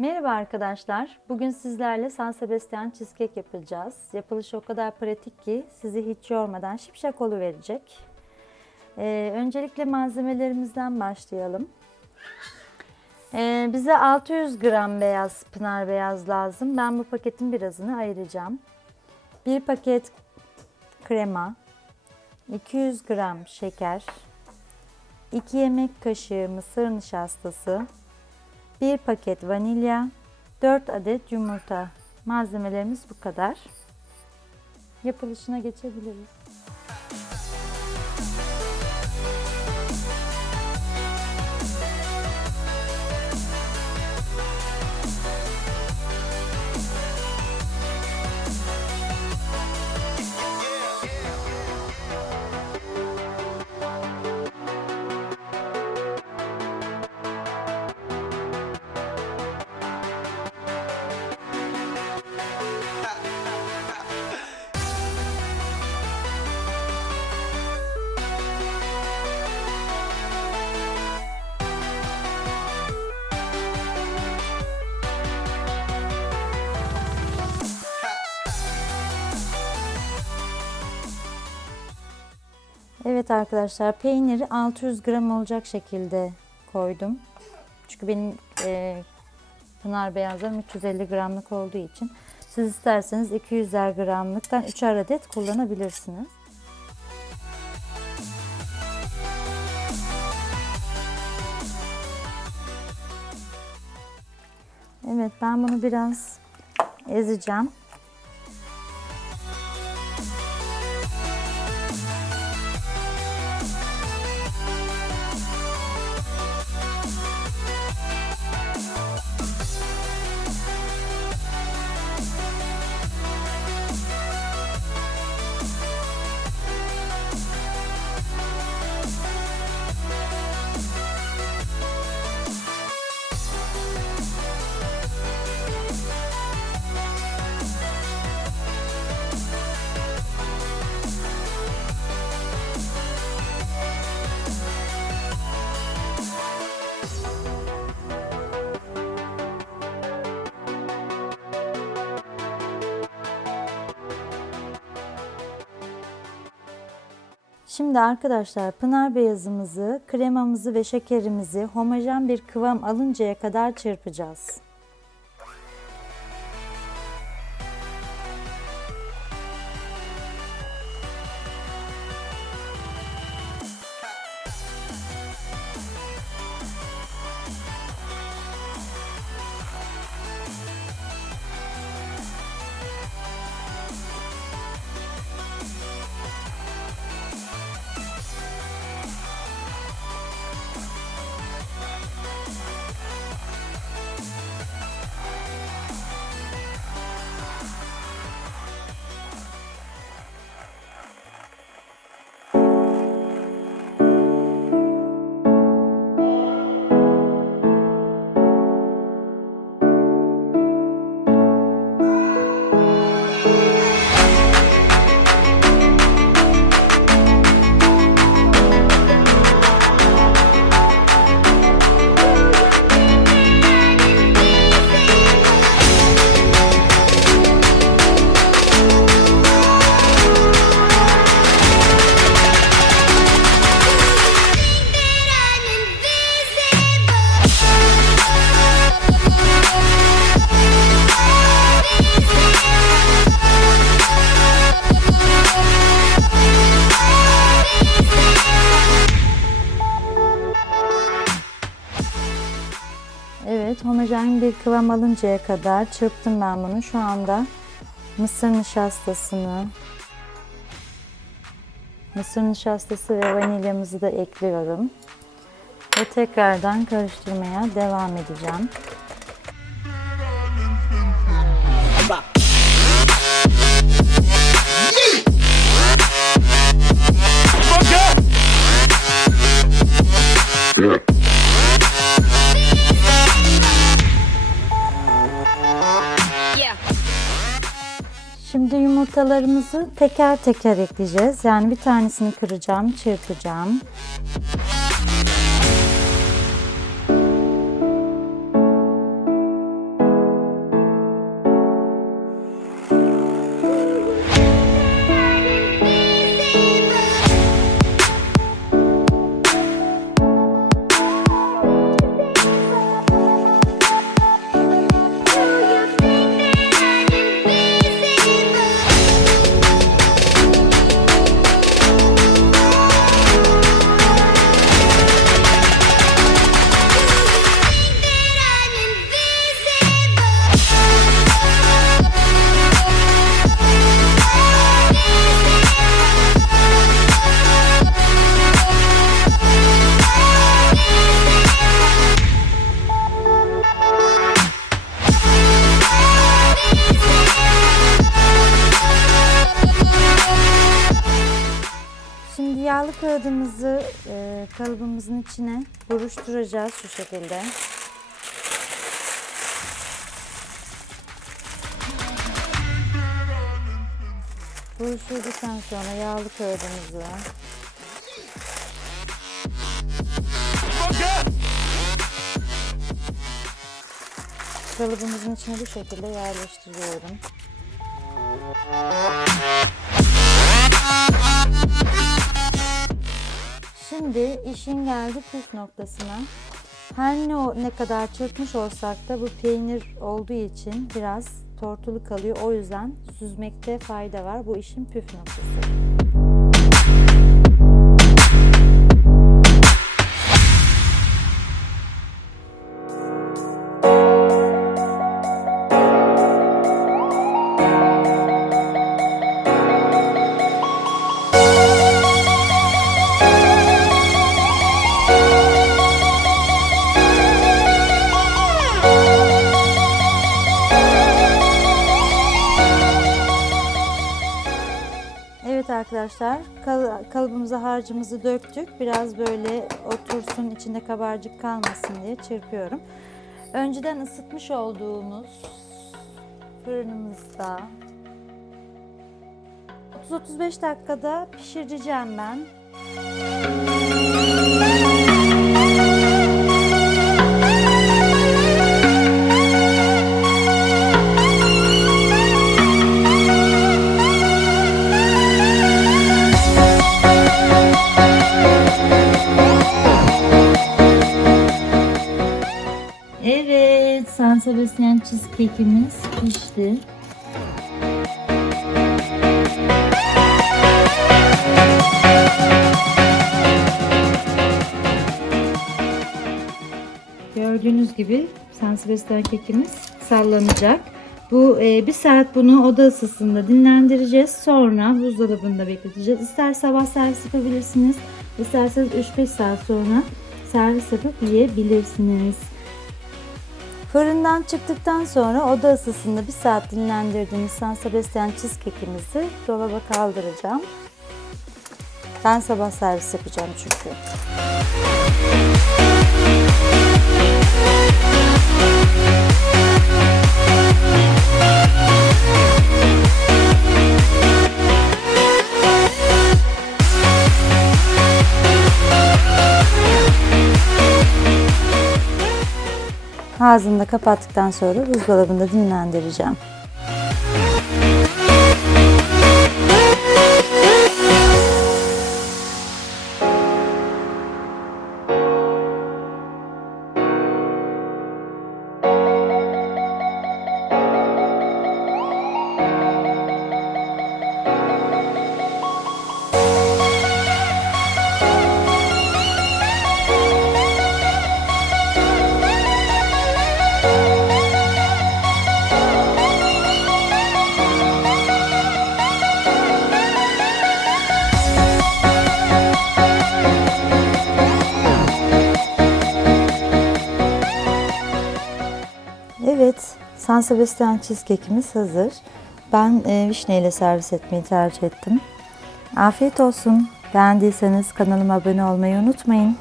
Merhaba arkadaşlar. Bugün sizlerle San Sebastian cheesecake yapacağız. Yapılışı o kadar pratik ki sizi hiç yormadan şipşak verecek. Ee, öncelikle malzemelerimizden başlayalım. Ee, bize 600 gram beyaz pınar beyaz lazım. Ben bu paketin birazını ayıracağım. Bir paket krema, 200 gram şeker, 2 yemek kaşığı mısır nişastası, 1 paket vanilya, 4 adet yumurta. Malzemelerimiz bu kadar. Yapılışına geçebiliriz. Evet arkadaşlar peyniri 600 gram olacak şekilde koydum. Çünkü benim e, pınar beyazlarım 350 gramlık olduğu için siz isterseniz 200 gramlıktan 3 adet kullanabilirsiniz. Evet ben bunu biraz ezeceğim. Şimdi arkadaşlar pınar beyazımızı, kremamızı ve şekerimizi homojen bir kıvam alıncaya kadar çırpacağız. Evet, homojen bir kıvam alıncaya kadar çırptım ben bunu. Şu anda mısır nişastasını, mısır nişastası ve vanilyamızı da ekliyorum. Ve tekrardan karıştırmaya devam edeceğim. Yumurtalarımızı teker teker ekleyeceğiz. Yani bir tanesini kıracağım, çırpacağım. Kağıdımızı e, kalıbımızın içine buruşturacağız şu şekilde. Buruşturduktan sonra yağlı kağıdımızı kalıbımızın içine bu şekilde yerleştiriyorum. Şimdi işin geldi püf noktasına. Her ne, o- ne kadar çırpmış olsak da bu peynir olduğu için biraz tortulu kalıyor. O yüzden süzmekte fayda var. Bu işin püf noktası. Arkadaşlar kal- kalıbımıza harcımızı döktük. Biraz böyle otursun içinde kabarcık kalmasın diye çırpıyorum. Önceden ısıtmış olduğumuz fırınımızda 30-35 dakikada pişireceğim ben. Sebastian cheesecake'imiz pişti. Gördüğünüz gibi San Sebastian kekimiz sallanacak. Bu e, bir saat bunu oda ısısında dinlendireceğiz. Sonra buzdolabında bekleteceğiz. İster sabah servis yapabilirsiniz. İsterseniz 3-5 saat sonra servis yapıp yiyebilirsiniz. Fırından çıktıktan sonra oda ısısında bir saat dinlendirdiğimiz San Sebastian cheesecake'imizi dolaba kaldıracağım. Ben sabah servis yapacağım çünkü. Ağzını da kapattıktan sonra buzdolabında dinlendireceğim. Evet, San Sebastian cheesecake'imiz hazır. Ben e, vişneyle servis etmeyi tercih ettim. Afiyet olsun. Beğendiyseniz kanalıma abone olmayı unutmayın.